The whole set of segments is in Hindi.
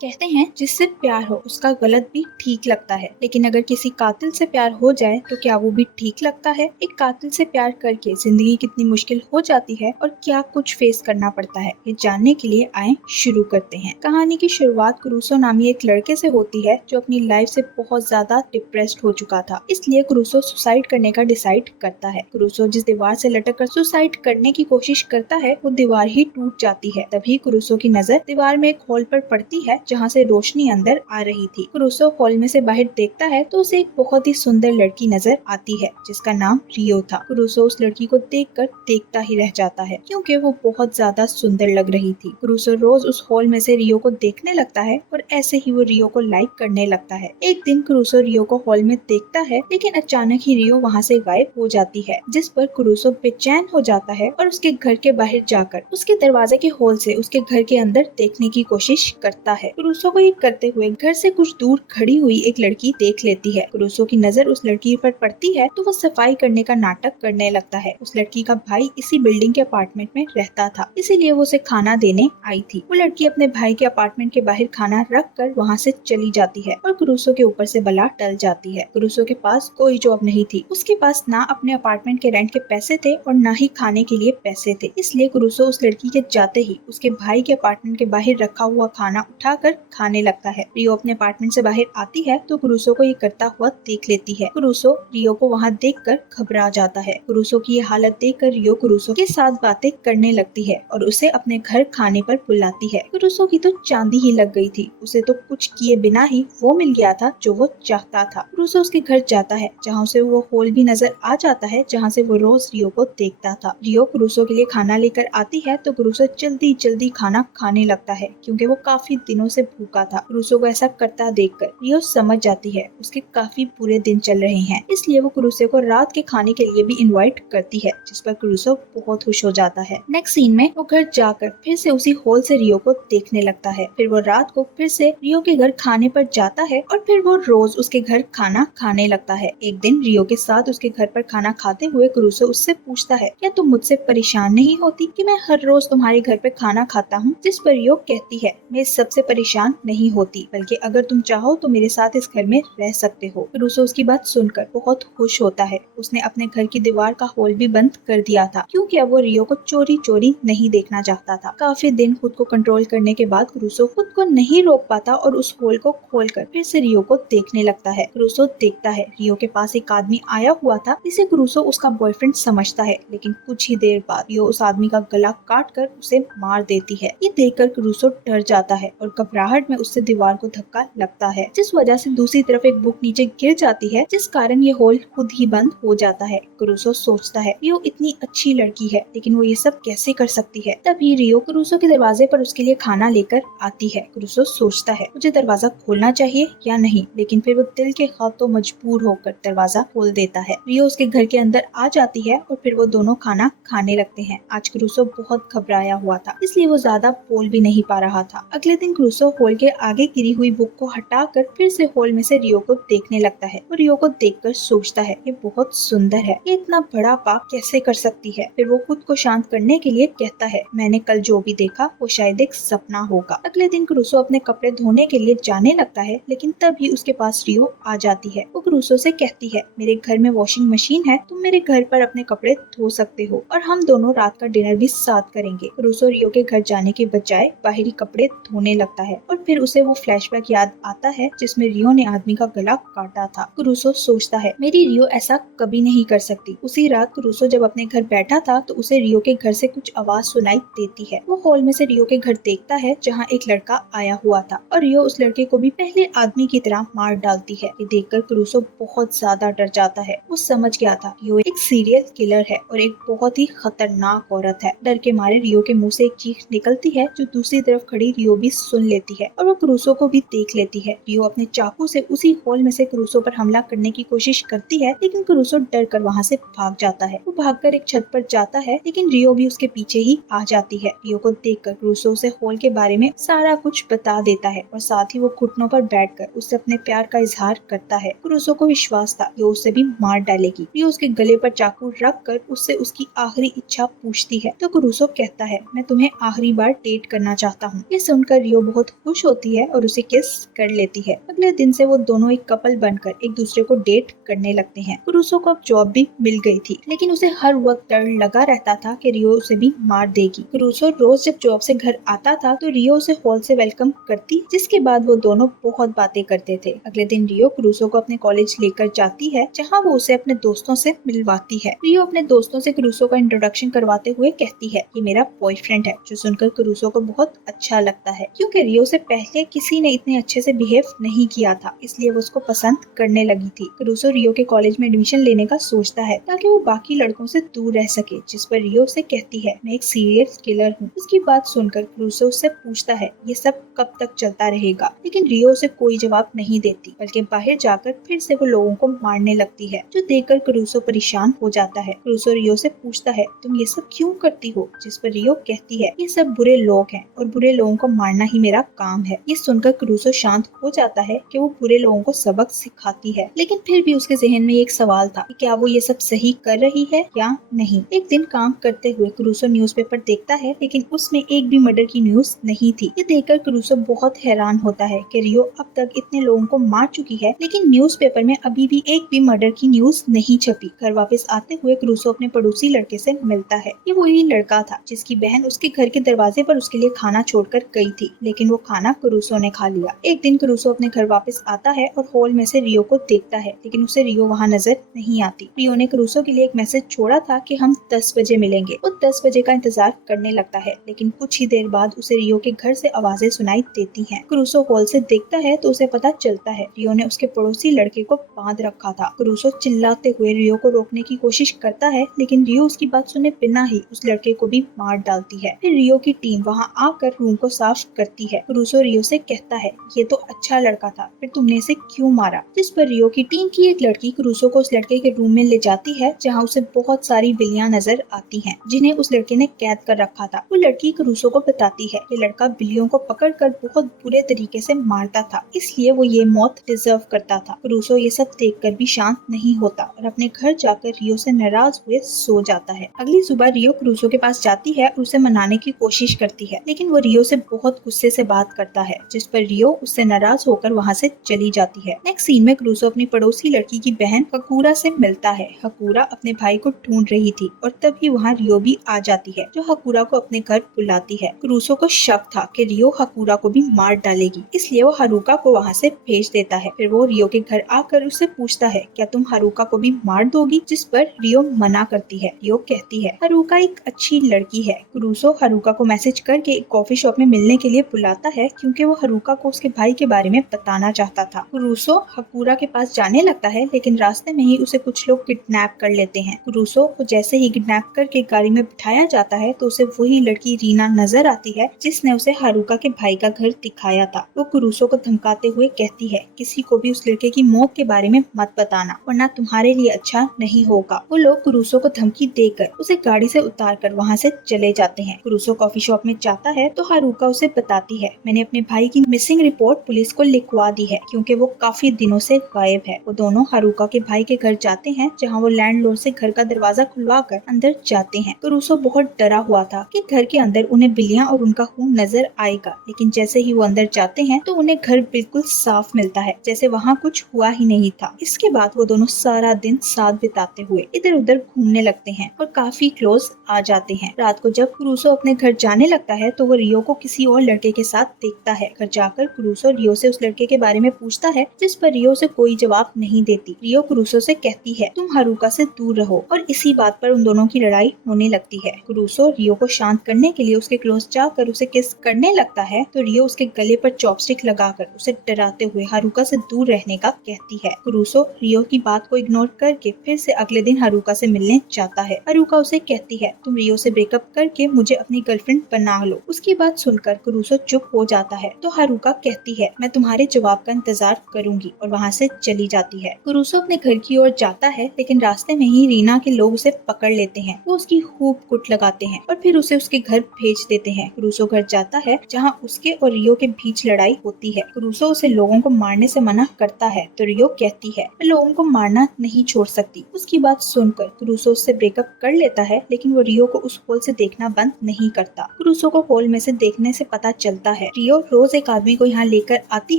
कहते हैं जिससे प्यार हो उसका गलत भी ठीक लगता है, लेकिन अगर किसी कातिल से प्यार हो जाए तो क्या वो भी ठीक लगता है? एक कातिल से प्यार करके जिंदगी कितनी मुश्किल हो जाती है और क्या कुछ फेस करना पड़ता है, ये जानने के लिए आए शुरू करते हैं। कहानी की शुरुआत क्रूसो नामी एक लड़के से होती है जो अपनी लाइफ से बहुत ज्यादा डिप्रेस्ड हो चुका था। इसलिए क्रूसो सुसाइड करने का डिसाइड करता है। क्रूसो जिस दीवार से लटक कर सुसाइड करने की कोशिश करता है वो दीवार ही टूट जाती है। तभी क्रूसो की नजर दीवार में एक होल पर पड़ती है जहाँ से रोशनी अंदर आ रही थी। क्रूसो हॉल में से बाहर देखता है तो उसे एक बहुत ही सुंदर लड़की नजर आती है जिसका नाम रियो था। क्रूसो उस लड़की को देखकर देखता ही रह जाता है क्योंकि वो बहुत ज्यादा सुंदर लग रही थी। क्रूसो रोज उस हॉल में से रियो को देखने लगता है और ऐसे ही वो रियो को लाइक करने लगता है। एक दिन क्रूसो रियो को हॉल में देखता है लेकिन अचानक ही रियो वहाँ से गायब हो जाती है, जिस पर क्रूसो बेचैन हो जाता है और उसके घर के बाहर जाकर उसके दरवाजे के होल से उसके घर के अंदर देखने की कोशिश करता है। क्रूसो को ये करते हुए घर से कुछ दूर खड़ी हुई एक लड़की देख लेती है। क्रूसो की नजर उस लड़की पर पड़ती है तो वो सफाई करने का नाटक करने लगता है। उस लड़की का भाई इसी बिल्डिंग के अपार्टमेंट में रहता था, इसीलिए वो उसे खाना देने आई थी। वो लड़की अपने भाई के अपार्टमेंट के बाहर खाना रख कर वहाँ से चली जाती है और क्रूसो के ऊपर से बला टल जाती है। क्रूसो के पास कोई जॉब नहीं थी, उसके पास ना अपने अपार्टमेंट के रेंट के पैसे थे और ना ही खाने के लिए पैसे थे। इसलिए क्रूसो उस लड़की के जाते ही उसके भाई के अपार्टमेंट के बाहर रखा हुआ खाना उठाकर खाने लगता है। रियो अपने अपार्टमेंट से बाहर आती है तो क्रूसो को ये करता हुआ देख लेती है। क्रूसो रियो को वहाँ देखकर घबरा जाता है। क्रूसो की ये हालत देखकर रियो क्रूसो के साथ बातें करने लगती है और उसे अपने घर खाने पर बुलाती है। क्रूसो की तो चांदी ही लग गई थी, उसे तो कुछ किए बिना ही वो मिल गया था जो वो चाहता था। क्रूसो उसके घर जाता है जहाँ उसे वो होल भी नजर आ जाता है जहाँ से वो रोज रियो को देखता था। रियो क्रूसो के लिए खाना लेकर आती है तो क्रूसो जल्दी जल्दी खाना खाने लगता है क्योंकि वो काफी दिनों से भूखा था। क्रूसो को ऐसा करता देखकर रियो समझ जाती है उसके काफी बुरे दिन चल रहे हैं, इसलिए वो क्रूसो को रात के खाने के लिए भी इनवाइट करती है, जिस पर क्रूसो बहुत खुश हो जाता है। नेक्स्ट सीन में वो घर जाकर फिर से उसी होल से रियो को देखने लगता है। फिर वो रात को फिर से रियो के घर खाने पर जाता है और फिर वो रोज उसके घर खाना खाने लगता है। एक दिन रियो के साथ उसके घर पर खाना खाते हुए क्रूसो उससे पूछता है, क्या तुम मुझसे परेशान नहीं होती कि मैं हर रोज तुम्हारे घर पे खाना खाता हूँ? जिस पर रियो कहती है, मैं इस सबसे परेशान नहीं होती, बल्कि अगर तुम चाहो तो मेरे साथ इस घर में रह सकते हो। क्रूसो उसकी बात सुनकर बहुत खुश होता है। उसने अपने घर की दीवार का होल भी बंद कर दिया था क्योंकि अब वो रियो को चोरी चोरी नहीं देखना चाहता था। काफी दिन खुद को कंट्रोल करने के बाद क्रूसो खुद को नहीं रोक पाता और उस होल को खोलकर फिर से रियो को देखने लगता है। क्रूसो देखता है रियो के पास एक आदमी आया हुआ था, इसे क्रूसो उसका बॉयफ्रेंड समझता है, लेकिन कुछ ही देर बाद रियो उस आदमी का गला काट कर उसे मार देती है। ये देखकर क्रूसो डर जाता है और घबराहट में उससे दीवार को धक्का लगता है, जिस वजह से दूसरी तरफ एक बुक नीचे गिर जाती है, जिस कारण ये होल खुद ही बंद हो जाता है। क्रूसो सोचता है रियो इतनी अच्छी लड़की है लेकिन वो ये सब कैसे कर सकती है। तभी रियो क्रूसो के दरवाजे पर उसके लिए खाना लेकर आती है। क्रूसो सोचता है मुझे दरवाजा खोलना चाहिए या नहीं, लेकिन फिर वो दिल के हाथों मजबूर होकर दरवाजा खोल देता है। रियो उसके घर के अंदर आ जाती है और फिर वो दोनों खाना खाने लगते हैं। आज क्रूसो बहुत घबराया हुआ था, इसलिए वो ज्यादा बोल भी नहीं पा रहा था। अगले दिन क्रूसो होल के आगे गिरी हुई बुक को हटाकर फिर से होल में से रियो को देखने लगता है और रियो को देखकर सोचता है ये बहुत सुंदर है, ये इतना बड़ा पाप कैसे कर सकती है। फिर वो खुद को शांत करने के लिए कहता है, मैंने कल जो भी देखा वो शायद एक सपना होगा। अगले दिन क्रूसो अपने कपड़े धोने के लिए जाने लगता है, लेकिन तभी उसके पास रियो आ जाती है। वो क्रूसो से कहती है, मेरे घर में वॉशिंग मशीन है, तुम मेरे घर पर अपने कपड़े धो सकते हो और हम दोनों रात का डिनर भी साथ करेंगे। क्रूसो रियो के घर जाने के बजाय बाहरी कपड़े धोने लगता है और फिर उसे वो फ्लैशबैक याद आता है जिसमें रियो ने आदमी का गला काटा था। क्रूसो सोचता है मेरी रियो ऐसा कभी नहीं कर सकती। उसी रात क्रूसो जब अपने घर बैठा था तो उसे रियो के घर से कुछ आवाज सुनाई देती है। वो हॉल में से रियो के घर देखता है जहाँ एक लड़का आया हुआ था और रियो उस लड़के को भी पहले आदमी की तरह मार डालती है। ये देखकर क्रूसो बहुत ज्यादा डर जाता है। वो समझ गया था रियो एक सीरियल किलर है और एक बहुत ही खतरनाक औरत है। डर के मारे रियो के मुंह से एक चीख निकलती है जो दूसरी तरफ खड़ी रियो भी सुन लेती है और वो क्रूसो को भी देख लेती है। रियो अपने चाकू से उसी हॉल में से क्रूसो पर हमला करने की कोशिश करती है, लेकिन क्रूसो डर कर वहाँ से भाग जाता है। वो भागकर एक छत पर जाता है, लेकिन रियो भी उसके पीछे ही आ जाती है। रियो को देखकर क्रूसो उसे हॉल के बारे में सारा कुछ बता देता है और साथ ही वो घुटनों पर बैठकर उससे अपने प्यार का इजहार करता है। क्रूसो को विश्वास था कि उसे भी मार डालेगी। रियो उसके गले पर चाकू रख कर उससे उसकी आखिरी इच्छा पूछती है तो क्रूसो कहता है, मैं तुम्हें आखिरी बार डेट करना चाहता हूँ। ये सुनकर रियो बहुत बहुत खुश होती है और उसे किस कर लेती है। अगले दिन से वो दोनों एक कपल बनकर एक दूसरे को डेट करने लगते हैं। क्रूसो को अब जॉब भी मिल गई थी, लेकिन उसे हर वक्त डर लगा रहता था कि रियो उसे भी मार देगी। क्रूसो रोज जब जॉब से घर आता था तो रियो उसे हॉल से वेलकम करती, जिसके बाद वो दोनों बहुत बातें करते थे। अगले दिन रियो क्रूसो को अपने कॉलेज लेकर जाती है, जहाँ वो उसे अपने दोस्तों से मिलवाती है। रियो अपने दोस्तों से क्रूसो का इंट्रोडक्शन करवाते हुए कहती है कि मेरा बॉयफ्रेंड है, जो सुनकर क्रूसो को बहुत अच्छा लगता है, क्योंकि रियो से पहले किसी ने इतने अच्छे से बिहेव नहीं किया था, इसलिए वो उसको पसंद करने लगी थी। क्रूसो रियो के कॉलेज में एडमिशन लेने का सोचता है ताकि वो बाकी लड़कों से दूर रह सके, जिस पर रियो उसे कहती है मैं एक सीरियल किलर हूँ। उसकी बात सुनकर क्रूसो उससे पूछता है ये सब कब तक चलता रहेगा, लेकिन रियो उसे कोई जवाब नहीं देती, बल्कि बाहर जाकर फिर से वो लोगों को मारने लगती है, जो देखकर क्रूसो परेशान हो जाता है। क्रूसो रियो से पूछता है तुम ये सब क्यों करती हो, जिस पर रियो कहती है ये सब बुरे लोग हैं और बुरे लोगों को मारना ही मेरा काम है। ये सुनकर क्रूसो शांत हो जाता है कि वो बुरे लोगों को सबक सिखाती है, लेकिन फिर भी उसके जहन में एक सवाल था कि क्या वो ये सब सही कर रही है या नहीं। एक दिन काम करते हुए क्रूसो न्यूज़पेपर देखता है, लेकिन उसमें एक भी मर्डर की न्यूज नहीं थी। ये देखकर क्रूसो बहुत हैरान होता है कि रियो अब तक इतने लोगों को मार चुकी है, लेकिन न्यूज़पेपर में अभी भी एक भी मर्डर की न्यूज नहीं छपी। घर वापस आते हुए क्रूसो अपने पड़ोसी लड़के से मिलता है। ये वही लड़का था जिसकी बहन उसके घर के दरवाजे पर उसके लिए खाना छोड़कर गई थी, लेकिन वो खाना क्रूसो ने खा लिया। एक दिन क्रूसो अपने घर वापस आता है और हॉल में से रियो को देखता है, लेकिन उसे रियो वहाँ नजर नहीं आती। रियो ने क्रूसो के लिए एक मैसेज छोड़ा था कि हम 10 बजे मिलेंगे। वो 10 बजे का इंतजार करने लगता है, लेकिन कुछ ही देर बाद उसे रियो के घर से आवाजें सुनाई देती हैं। क्रूसो हॉल से देखता है तो उसे पता चलता है रियो ने उसके पड़ोसी लड़के को बांध रखा था। क्रूसो चिल्लाते हुए रियो को रोकने की कोशिश करता है, लेकिन रियो उसकी बात सुने बिना ही उस लड़के को भी मार डालती है। फिर रियो की टीम वहाँ आकर रूम को साफ करती है। क्रूसो रियो से कहता है ये तो अच्छा लड़का था, फिर तुमने इसे क्यों मारा, जिस पर रियो की टीम की एक लड़की क्रूसो को उस लड़के के रूम में ले जाती है, जहाँ उसे बहुत सारी बिल्लियां नजर आती हैं, जिन्हें उस लड़के ने कैद कर रखा था। वो लड़की क्रूसो को बताती है कि लड़का बिल्लियों को पकड़कर बहुत बुरे तरीके से मारता था, इसलिए वो ये मौत डिजर्व करता था। क्रूसो ये सब देखकर भी शांत नहीं होता और अपने घर जाकर रियो से नाराज हुए सो जाता है। अगली सुबह रियो क्रूसो के पास जाती है और उसे मनाने की कोशिश करती है, लेकिन वो रियो से बहुत गुस्से से बात करता है, जिस पर रियो उससे नाराज होकर वहाँ से चली जाती है। नेक्स्ट सीन में क्रूसो अपनी पड़ोसी लड़की की बहन हकुरा से मिलता है। हकुरा अपने भाई को ढूंढ रही थी और तभी वहाँ रियो भी आ जाती है, जो हकुरा को अपने घर बुलाती है। क्रूसो को शक था कि रियो हकुरा को भी मार डालेगी, इसलिए वो हारुका को वहाँ से भेज देता है। फिर वो रियो के घर आकर उससे पूछता है क्या तुम हारुका को भी मार दोगी, जिस पर रियो मना करती है। रियो कहती है हारुका एक अच्छी लड़की है। क्रूसो हारुका को मैसेज करके एक कॉफी शॉप में मिलने के लिए बुलाता है, क्योंकि वो हारुका को उसके भाई के बारे में बताना चाहता था। क्रूसो हकुरा के पास जाने लगता है, लेकिन रास्ते में ही उसे कुछ लोग किडनैप कर लेते हैं। क्रूसो को जैसे ही किडनैप करके गाड़ी में बिठाया जाता है तो उसे वही लड़की रीना नजर आती है, जिसने उसे हारुका के भाई का घर दिखाया था। वो क्रूसो को धमकाते हुए कहती है किसी को भी उस लड़के की मौत के बारे में मत बताना, वरना तुम्हारे लिए अच्छा नहीं होगा। वो लोग क्रूसो को धमकी देकर उसे गाड़ी से उतारकर वहाँ से चले जाते हैं। क्रूसो कॉफी शॉप में जाता है तो हारुका उसे बताती है मैंने अपने भाई की मिसिंग रिपोर्ट पुलिस को लिखवा दी है, क्योंकि वो काफी दिनों से गायब है। वो दोनों हारुका के भाई के घर जाते हैं, जहाँ वो लैंडलॉर्ड से घर का दरवाजा खुलवा कर अंदर जाते हैं। क्रूसो बहुत डरा हुआ था कि घर के अंदर उन्हें बिल्लियां और उनका खून नजर आएगा, लेकिन जैसे ही वो अंदर जाते हैं तो उन्हें घर बिल्कुल साफ मिलता है, जैसे वहाँ कुछ हुआ ही नहीं था। इसके बाद वो दोनों सारा दिन साथ बिताते हुए इधर उधर घूमने लगते हैं और काफी क्लोज आ जाते हैं। रात को जब क्रूसो अपने घर जाने लगता है तो वो रियो को किसी और लड़के के साथ देखता है। घर जाकर क्रूसो रियो से उस लड़के के बारे में पूछता है, जिस पर रियो से कोई जवाब नहीं देती। रियो क्रूसो से कहती है तुम हारुका से दूर रहो, और इसी बात पर उन दोनों की लड़ाई होने लगती है। क्रूसो रियो को शांत करने के लिए उसके क्लोज जाकर उसे किस करने लगता है, तो रियो उसके गले पर चॉपस्टिक लगाकर उसे डराते हुए हारुका से दूर रहने का कहती है। क्रूसो रियो की बात को इग्नोर करके फिर से अगले दिन हारुका से मिलने जाता है। हारुका उसे कहती है तुम रियो से ब्रेकअप करके मुझे अपनी गर्लफ्रेंड बना लो। उसकी बात सुनकर क्रूसो चुप हो जाता है, तो हारुका कहती है मैं तुम्हारे जवाब का इंतजार करूंगी, और वहाँ से चली जाती है। क्रूसो अपने घर की ओर जाता है, लेकिन रास्ते में ही रीना के लोग उसे पकड़ लेते हैं। वो उसकी खूब कुट लगाते हैं और फिर उसे उसके घर भेज देते हैं। क्रूसो घर जाता है, जहाँ उसके और रियो के बीच लड़ाई होती है। क्रूसो उसे लोगों को मारने से मना करता है, तो रियो कहती है मैं लोगों को मारना नहीं छोड़ सकती। उसकी बात सुनकर क्रूसो उससे ब्रेकअप कर लेता है, लेकिन वो रियो को उस हॉल से देखना बंद नहीं करता। क्रूसो को हॉल में से देखने से पता चलता है। रियो रोज एक आदमी को यहाँ लेकर आती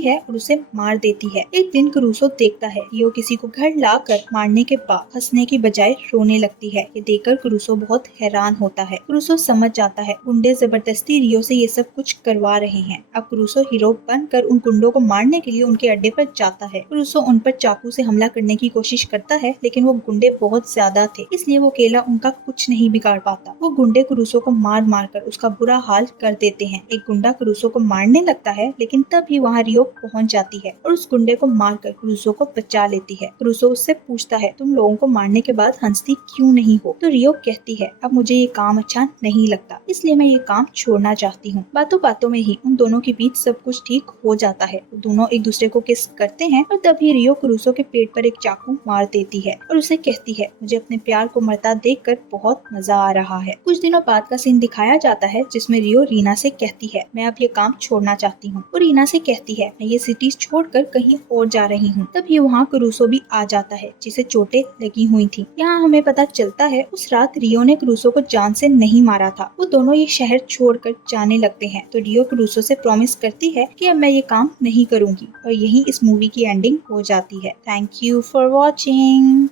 है और उसे मार देती है। एक दिन क्रूसो देखता है रियो किसी को घर लाकर मारने के बाद हंसने की बजाय रोने लगती है। ये देखकर क्रूसो बहुत हैरान होता है। क्रूसो समझ जाता है गुंडे जबरदस्ती रियो से ये सब कुछ करवा रहे हैं। अब क्रूसो हीरो बनकर उन गुंडों को मारने के लिए उनके अड्डे पर जाता है। क्रूसो उन पर चाकू से हमला करने की कोशिश करता है, लेकिन वो गुंडे बहुत ज्यादा थे, इसलिए वो अकेला उनका कुछ नहीं बिगाड़ पाता। वो गुंडे क्रूसो को मार मार कर उसका बुरा हाल कर देते हैं। एक गुंडा क्रूसो को मारने लगता है, लेकिन तभी वहाँ रियो पहुँच जाती है और उस गुंडे को मारकर क्रूसो को बचा लेती है। क्रूसो उससे पूछता है, तुम लोगों को मारने के बाद हंसती क्यों नहीं हो? तो रियो कहती है, अब मुझे ये काम अच्छा नहीं लगता, इसलिए मैं ये काम छोड़ना चाहती हूँ। बातों बातों में ही उन दोनों के बीच सब कुछ ठीक हो जाता है। दोनों एक दूसरे को किस करते हैं और तभी रियो क्रूसो के पेट पर एक चाकू मार देती है और उसे कहती है, मुझे अपने प्यार को मरता देखकर बहुत मजा आ रहा है। कुछ दिनों बाद का सीन दिखाया जाता है जिसमें रियो रीना से कहती है, मैं अब ये काम छोड़ना चाहती हूँ। और रीना से कहती है, मैं ये सिटी छोड़कर कहीं और जा रही हूँ। तभी वहाँ क्रूसो भी आ जाता है जिसे चोटें लगी हुई थी। यहाँ हमें पता चलता है उस रात रियो ने क्रूसो को जान से नहीं मारा था। वो दोनों ये शहर छोड़कर जाने लगते हैं। तो रियो क्रूसो से प्रॉमिस करती है कि अब मैं ये काम नहीं करूंगी और यही इस मूवी की एंडिंग हो जाती है। Thank you for watching.